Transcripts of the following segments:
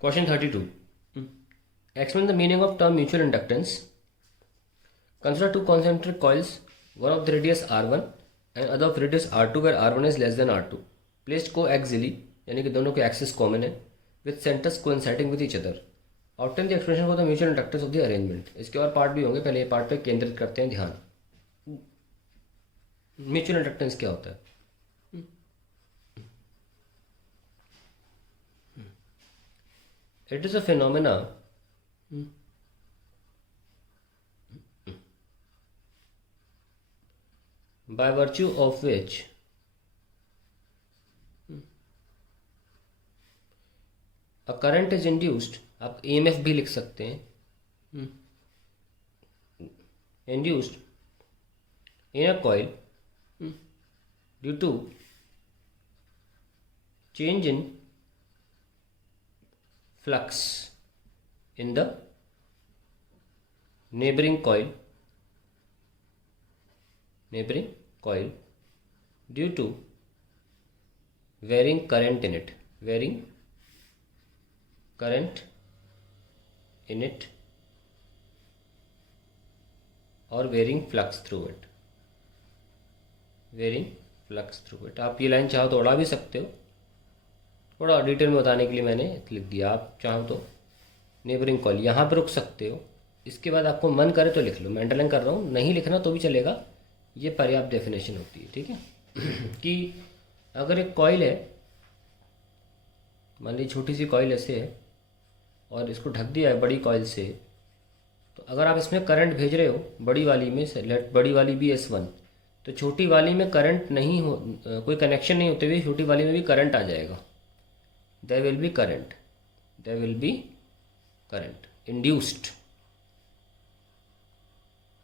Question 32. Explain the meaning of term mutual inductance. Consider two concentric coils, one of the radius r1 and other of radius r2 where r1 is less than r2, placed coaxially, यानी कि दोनों के axis common है, with centers coinciding with each other. Obtain the expression for the mutual inductance of the arrangement. इसके और part भी होंगे, पहले ये पार्ट पे केंद्रित करते हैं ध्यान. म्यूचुअल इंडक्टेंस क्या होता है? It is a phenomena by virtue of which a current is induced. आप EMF भी लिख सकते हैं. Induced in a coil due to change in flux in the neighboring coil due to varying current in it, or varying flux through it. आप ये line चाहो तो उड़ा भी सकते हो, थोड़ा डिटेल में बताने के लिए मैंने लिख दिया. आप चाहो तो नेबरिंग कॉइल यहाँ पर रुक सकते हो. इसके बाद आपको मन करे तो लिख लो. मैं अंडरलाइन कर रहा हूँ, नहीं लिखना तो भी चलेगा. ये पर्याप्त डेफिनेशन होती है, ठीक है. कि अगर एक कॉइल है, मान लीजिए छोटी सी कॉइल ऐसे है और इसको ढक दिया है बड़ी कॉइल से, तो अगर आप इसमें करंट भेज रहे हो बड़ी वाली में से, बड़ी वाली भी S1, तो छोटी वाली में करंट नहीं हो, कोई कनेक्शन नहीं होते हुए छोटी वाली में भी करंट आ जाएगा. there will be current induced.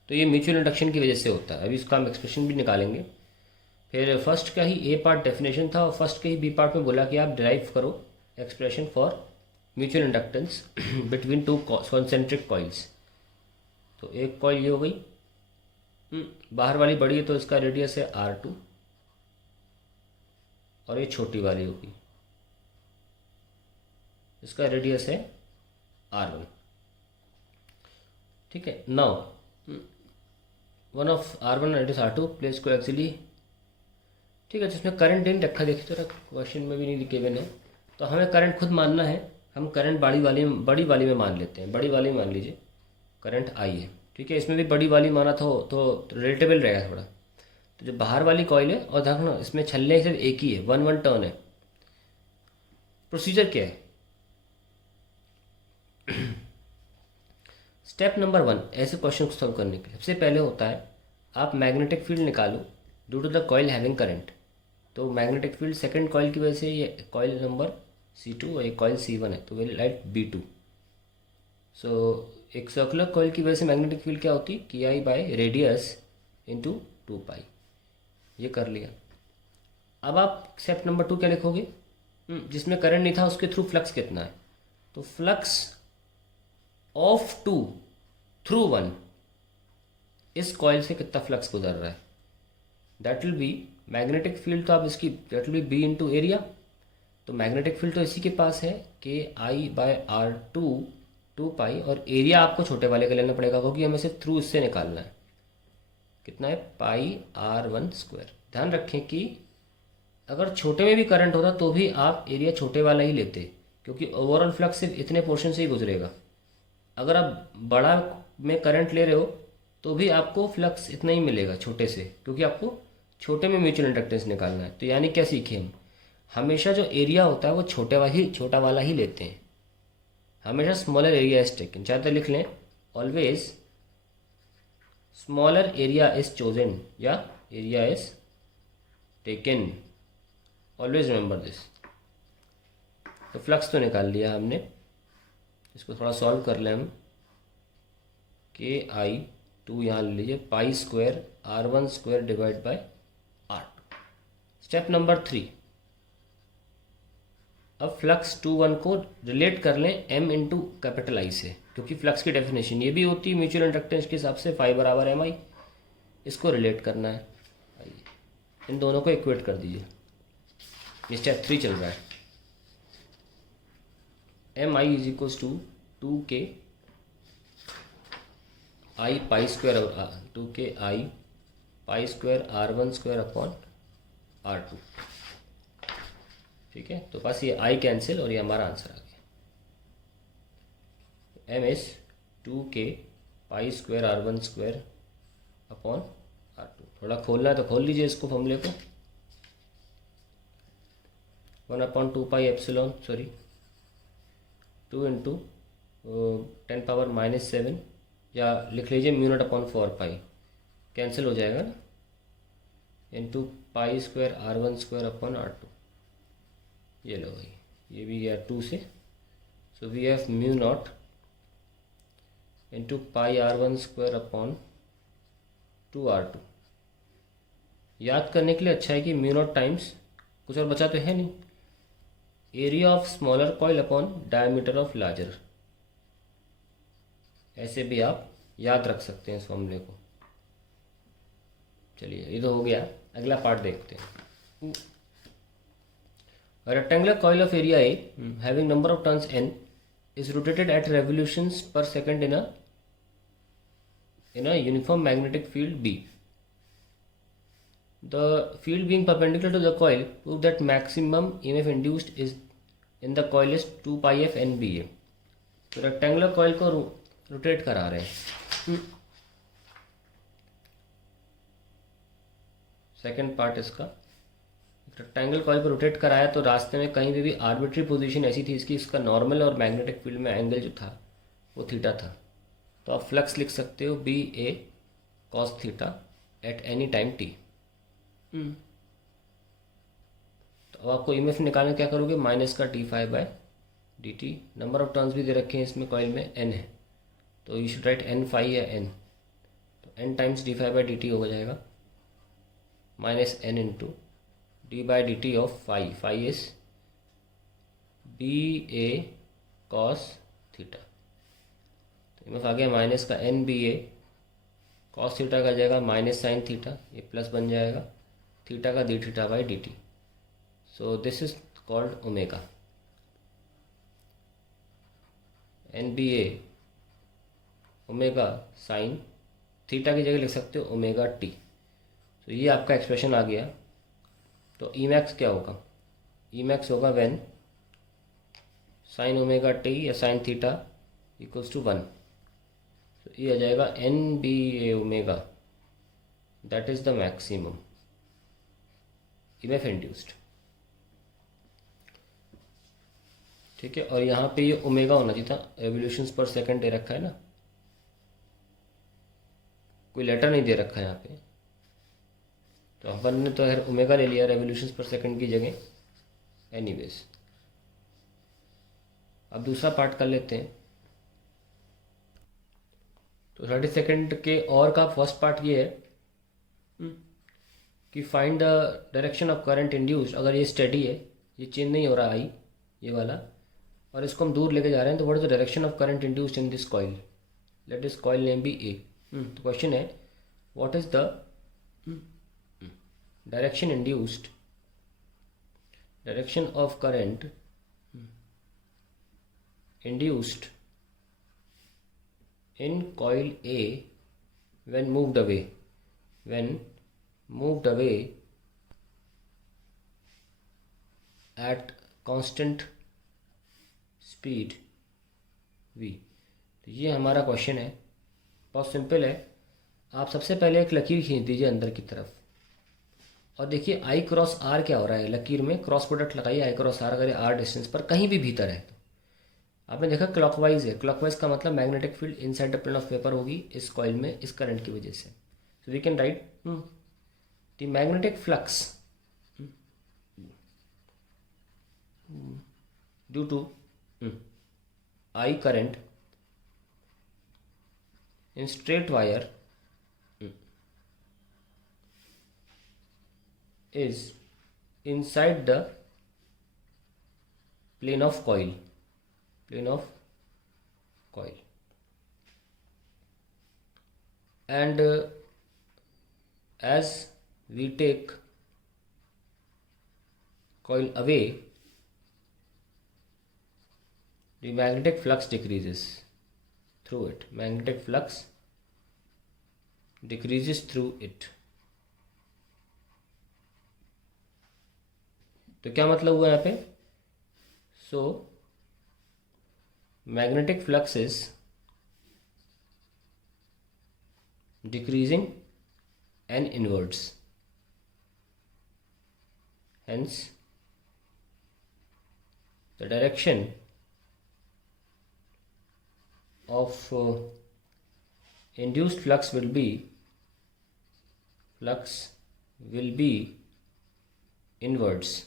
तो ये म्यूचुअल इंडक्शन की वजह से होता है. अभी इसका हम एक्सप्रेशन भी निकालेंगे. फिर फर्स्ट का ही ए पार्ट डेफिनेशन था और फर्स्ट के ही बी पार्ट में बोला कि आप डिराइव करो expression for mutual inductance between two concentric coils. तो एक कॉइल ये हो गई, बाहर वाली बड़ी है तो इसका रेडियस है R2 और ये छोटी वाली होगी, इसका रेडियस है R1. ठीक है. Now one of R1 radius R2 place को एक्चुअली, ठीक है. जिसमें करंट नहीं रखा, देखिए तो क्वेश्चन में भी नहीं लिखे हुए हैं, तो हमें करंट खुद मानना है. हम करंट बड़ी वाली में मान लेते हैं. बड़ी वाली में मान लीजिए करंट I है, ठीक है. इसमें भी बड़ी वाली माना था तो रिलेटेबल रहेगा थोड़ा. तो जो बाहर वाली कॉइल है, और देखना इसमें छल्ले सिर्फ एक ही है, वन टर्न है. प्रोसीजर क्या है? स्टेप नंबर 1 ऐसे क्वेश्चन को सॉल्व करने के लिए सबसे पहले होता है आप मैग्नेटिक फील्ड निकालो due to the coil having current. तो मैग्नेटिक फील्ड सेकंड कॉइल की वजह से ये कॉइल नंबर C2 और ये कॉइल C1 है, तो विल राइट B2. सो एक सर्कुलर कॉइल की वजह से मैग्नेटिक फील्ड क्या होती है? KI by radius into 2π. ये कर लिया. अब आप स्टेप नंबर 2 क्या लिखोगे? जिसमें करंट नहीं था उसके थ्रू फ्लक्स कितना है? तो फ्लक्स ऑफ 2 थ्रू 1, इस कॉइल से कितना फ्लक्स गुजर रहा है? That will be magnetic field. तो आप इसकी that will be into area. तो मैग्नेटिक फील्ड तो इसी के पास है KI बाय R2 2π, और एरिया आपको छोटे वाले का लेना पड़ेगा क्योंकि हमें सिर्फ थ्रू इससे निकालना है. कितना है? πr1². ध्यान रखें कि अगर छोटे में भी करंट होता तो भी आप एरिया छोटे वाला ही लेते, क्योंकि ओवरऑल फ्लक्स सिर्फ इतने पोर्शन से ही गुजरेगा. अगर आप बड़ा में करंट ले रहे हो तो भी आपको फ्लक्स इतना ही मिलेगा छोटे से, क्योंकि आपको छोटे में म्यूचुअल इंडक्टेंस निकालना है. तो यानी क्या सीखे हम? हमेशा जो एरिया होता है वो छोटा वाला ही लेते हैं. हमेशा स्मॉलर एरिया इज टेकन. चाहे तो लिख लें always smaller area is chosen या area is taken. Always remember this. तो फ्लक्स तो निकाल लिया हमने. इसको थोड़ा सॉल्व कर लें हम. KI2 यहाँ ले लीजिए, π² R1² divide by R2. Step number 3, अब फ्लक्स 2 1 को रिलेट कर लें M इंटू कैपिटल I से, क्योंकि फ्लक्स की डेफिनेशन ये भी होती है म्यूचुअल इंडक्टेंस के हिसाब से φ बराबर MI. इसको रिलेट करना है. इन दोनों को इक्वेट कर दीजिए. ये स्टेप 3 चल रहा है. M I is equals to 2k I pi square 2k I pi square R1 square upon R2। ठीक है, तो बस ये आई कैंसिल और ये हमारा आंसर आ गया। M is 2k pi square R1 square upon R2। थोड़ा खोलना है तो खोल लीजिए इसको, फॉर्मूले को। 1/2 पाई एप्सिलॉन 2 इंटू 10⁻⁻7, या लिख लीजिए μ0/4 पाई, कैंसिल हो जाएगा ना, into pi square R1 square upon R2। ये लो भाई, ये भी गया 2 से। So we have μ0 into pi R1 square upon 2R2। याद करने के लिए अच्छा है कि μ0 टाइम्स कुछ और बचा तो है नहीं, area of smaller coil upon diameter of larger. ऐसे भी आप याद रख सकते हैं इस फॉर्मूले को। चलिए, ये तो हो गया, अगला पार्ट देखते हैं। A rectangular coil of area A having number of turns n is rotated at revolutions per second in a uniform magnetic field B. The field being perpendicular to the coil prove that maximum EMF induced is in the coil is 2 pi f NBA। तो rectangular coil को rotate करा रहे हैं। Second part इसका, rectangle coil को rotate कराया तो रास्ते में कहीं भी आर्बिट्री पोजीशन ऐसी थी इसकी, इसका नॉर्मल और मैग्नेटिक फील्ड में एंगल जो था वो थीटा था। तो आप फ्लक्स लिख सकते हो B A cos theta at any time t. तो अब आपको ईएमएफ निकालने क्या करोगे, माइनस का d∅/dt। नंबर ऑफ टर्न्स भी दे रखे हैं इसमें, कॉइल में n है, तो you should write n phi या n। तो n टाइम्स d∅/dt हो जाएगा minus n into d/dt of phi. Phi is B A cos theta. तो ईएमएफ आ गया माइनस का n B A cos theta का जाएगा माइनस साइन थीटा, ये प्लस बन जाएगा थीटा का d∅/dt। So this is called omega. N B A omega sine theta की जगह लिख सकते हो ओमेगा टी। तो ये आपका एक्सप्रेशन आ गया। तो ई मैक्स क्या होगा, ई मैक्स होगा व्हेन साइन ओमेगा टी या साइन थीटा इक्वल्स टू 1। तो ये आ जाएगा N B A omega, that is the maximum EMF induced. ठीक है, और यहाँ पे ये ओमेगा होना चाहिए था, रेवोल्यूशंस पर सेकंड दे रखा है ना, कोई लेटर नहीं दे रखा है यहाँ पे, तो अपन ने तो यार ओमेगा ले लिया रेवोल्यूशंस पर सेकंड की जगह। एनीवेज, अब दूसरा पार्ट कर लेते हैं। तो 30 सेकंड के और का फर्स्ट पार्ट ये है कि find the direction of current induced. अगर ये स्टेडी है, ये चेंज नहीं हो रहा आई, ये वाला, और इसको हम दूर लेके जा रहे हैं, तो what is the direction of current induced in this coil, let this coil name be A. तो क्वेश्चन है what is the direction induced, direction of current induced in coil A when moved away at constant speed v। तो ये हमारा question है, बहुत simple है। आप सबसे पहले एक लकीर खींच दीजिए अंदर की तरफ, और देखिए आई क्रॉस आर क्या हो रहा है। लकीर में क्रॉस प्रोडक्ट लगाइए, आई क्रॉस आर अगर आर डिस्टेंस पर कहीं भी भीतर है तो आपने देखा क्लॉकवाइज है। क्लॉकवाइज का मतलब magnetic field inside the plane of paper होगी इस कॉइल में, इस करंट की वजह से। So we can write the magnetic flux due to I current in straight wire is inside the plane of coil, and as we take coil away, the magnetic flux decreases through it. Magnetic flux decreases through it. तो क्या मतलब हुआ यहाँ पे? So magnetic flux is decreasing and inwards. Hence the direction of induced flux will be inwards,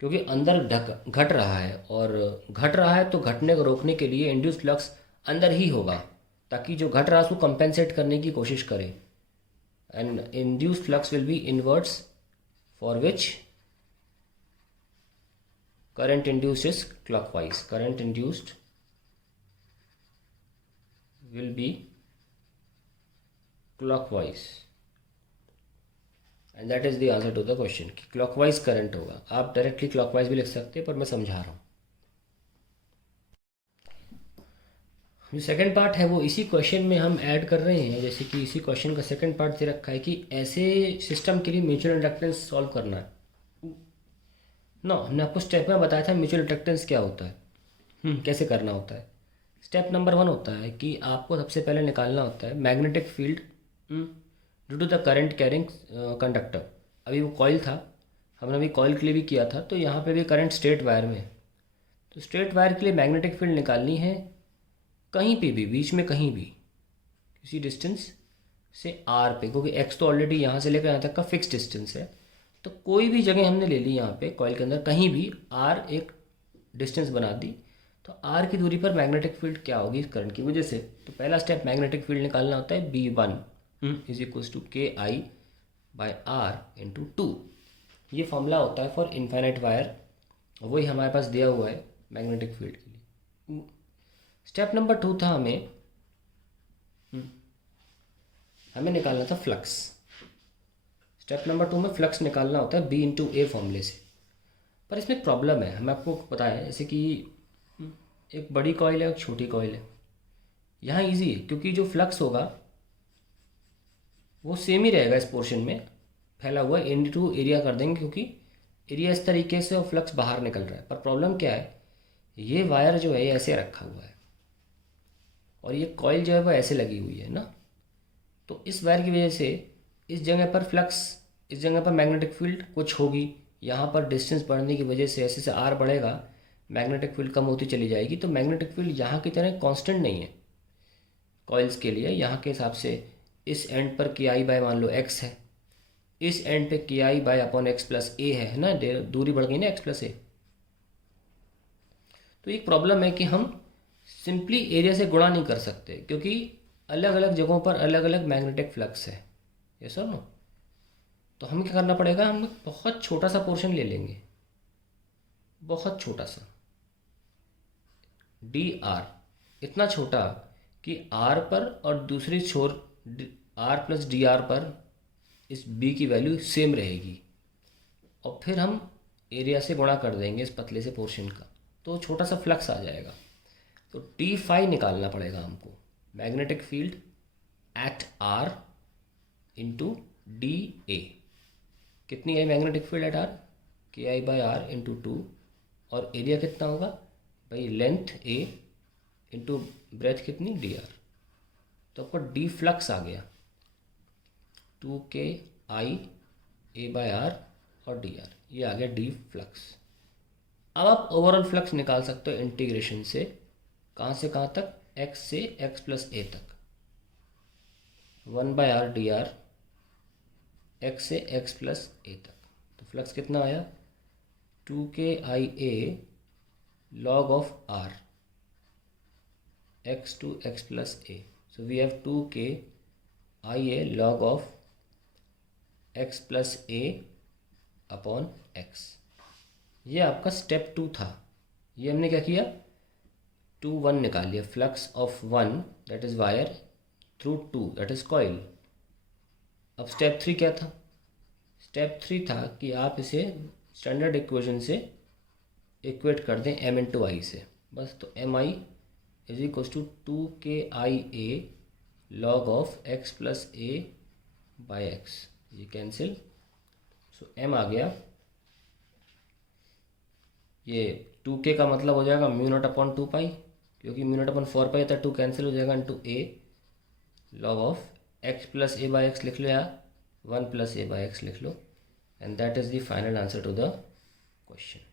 क्योंकि अंदर घट रहा है, और घट रहा है तो घटने को रोकने के लिए इंड्यूस्ड फ्लक्स अंदर ही होगा, ताकि जो घट रहा है उसको कंपेंसेट करने की कोशिश करे. And induced flux will be inwards, for which current induced is clockwise. Current induced will be clockwise, and that is the answer to the question कि clockwise current होगा. आप डायरेक्टली clockwise भी लिख सकते हैं, पर मैं समझा रहा हूँ. जो सेकंड पार्ट है वो इसी क्वेश्चन में हम ऐड कर रहे हैं. जैसे कि इसी क्वेश्चन का सेकंड पार्ट दे रखा है कि ऐसे सिस्टम के लिए म्यूचुअल इंडक्टेंस सॉल्व करना है. हमने आपको स्टेप में बताया था म्यूचुअल इंडक्टेंस क्या होता है, कैसे करना होता है. स्टेप नंबर 1 होता है कि आपको सबसे पहले निकालना होता है magnetic field due to the current carrying conductor. अभी वो कॉइल था, हमने अभी कॉइल के लिए भी किया था, तो यहाँ पे भी करंट स्ट्रेट वायर में है. तो स्ट्रेट वायर के लिए मैग्नेटिक फील्ड निकालनी है कहीं पे भी, बीच में कहीं भी, किसी डिस्टेंस से आर पे, क्योंकि एक्स तो ऑलरेडी यहाँ से लेकर यहाँ तक का फिक्स डिस्टेंस है. तो कोई भी जगह हमने ले ली यहाँ पे कॉइल के अंदर, कहीं भी आर एक डिस्टेंस बना दी, तो आर की दूरी पर मैग्नेटिक फील्ड क्या होगी इस करंट की वजह से. तो पहला स्टेप मैग्नेटिक फील्ड निकालना होता है B1 is equals to KI/R/2. ये फॉर्मूला होता है फॉर इनफाइनाइट वायर, वही हमारे पास दिया हुआ है मैग्नेटिक फील्ड के लिए. स्टेप नंबर 2 था हमें निकालना था फ्लक्स. स्टेप नंबर 2 में फ्लक्स निकालना होता है B/A फॉर्मूले से. पर इसमें एक प्रॉब्लम है, हमें आपको बताया जैसे कि एक बड़ी कॉइल है, एक छोटी कॉइल है. यहाँ इजी है क्योंकि जो फ्लक्स होगा वो सेम ही रहेगा, इस पोर्शन में फैला हुआ इनटू एरिया कर देंगे, क्योंकि एरिया इस तरीके से और फ्लक्स बाहर निकल रहा है. पर प्रॉब्लम क्या है, ये वायर जो है ये ऐसे रखा हुआ है और ये कॉइल जो है वो ऐसे लगी हुई है ना. तो इस वायर की वजह से इस जगह पर फ्लक्स, इस जगह पर मैग्नेटिक फील्ड कुछ होगी. यहाँ पर डिस्टेंस बढ़ने की वजह से ऐसे से आर बढ़ेगा, मैग्नेटिक फील्ड कम होती चली जाएगी. तो मैग्नेटिक फील्ड यहाँ की तरह कांस्टेंट नहीं है कॉइल्स के लिए. यहाँ के हिसाब से इस एंड पर KI/ मान लो x है, इस एंड पे KI/(x+a) है ना, दूरी बढ़ गई ना x+a. तो एक प्रॉब्लम है कि हम सिंपली एरिया से गुणा नहीं कर सकते, क्योंकि अलग अलग जगहों पर अलग अलग मैग्नेटिक फ्लक्स है. यस और नो. तो हमें क्या करना पड़ेगा, हम बहुत छोटा सा पोर्शन ले लेंगे, बहुत छोटा सा dr, इतना छोटा कि r पर और दूसरी छोर r+dr पर इस b की वैल्यू सेम रहेगी, और फिर हम एरिया से गुणा कर देंगे इस पतले से पोर्शन का, तो छोटा सा फ्लक्स आ जाएगा. तो d निकालना पड़ेगा हमको, magnetic field at r into DA. कितनी है magnetic field at r? KI/R/2. और एरिया कितना होगा भाई, लेंथ A इंटू ब्रेथ कितनी dr. तो आपको d फ्लक्स आ गया 2KI/A/R और dr, ये आ गया d फ्लक्स. अब आप ओवरऑल फ्लक्स निकाल सकते हो इंटीग्रेशन से. कहाँ से कहाँ तक, x से x+a तक. 1/r dr x से x+a तक. तो फ्लक्स कितना आया, 2KIA log of r x to x+a. So we have 2KIA log of x+a upon x. ये आपका स्टेप 2 था. ये हमने क्या किया, 2 1 निकाल लिया, flux of 1 that is wire through 2 that is coil. अब स्टेप 3 क्या था, स्टेप 3 था कि आप इसे स्टैंडर्ड इक्वेशन से इक्वेट कर दें m इंटू आई से बस। तो M I is equals to 2KIA log of x plus a by x, ये कैंसिल। सो m आ गया, ये 2K का मतलब हो जाएगा म्यू नॉट अपॉन 2 पाई, क्योंकि म्यू नॉट अपॉन 4 पाई था, 2 कैंसिल हो जाएगा, into a log of x plus a by x लिख लो या 1 प्लस ए बाई एक्स लिख लो, and that is the final answer to the question.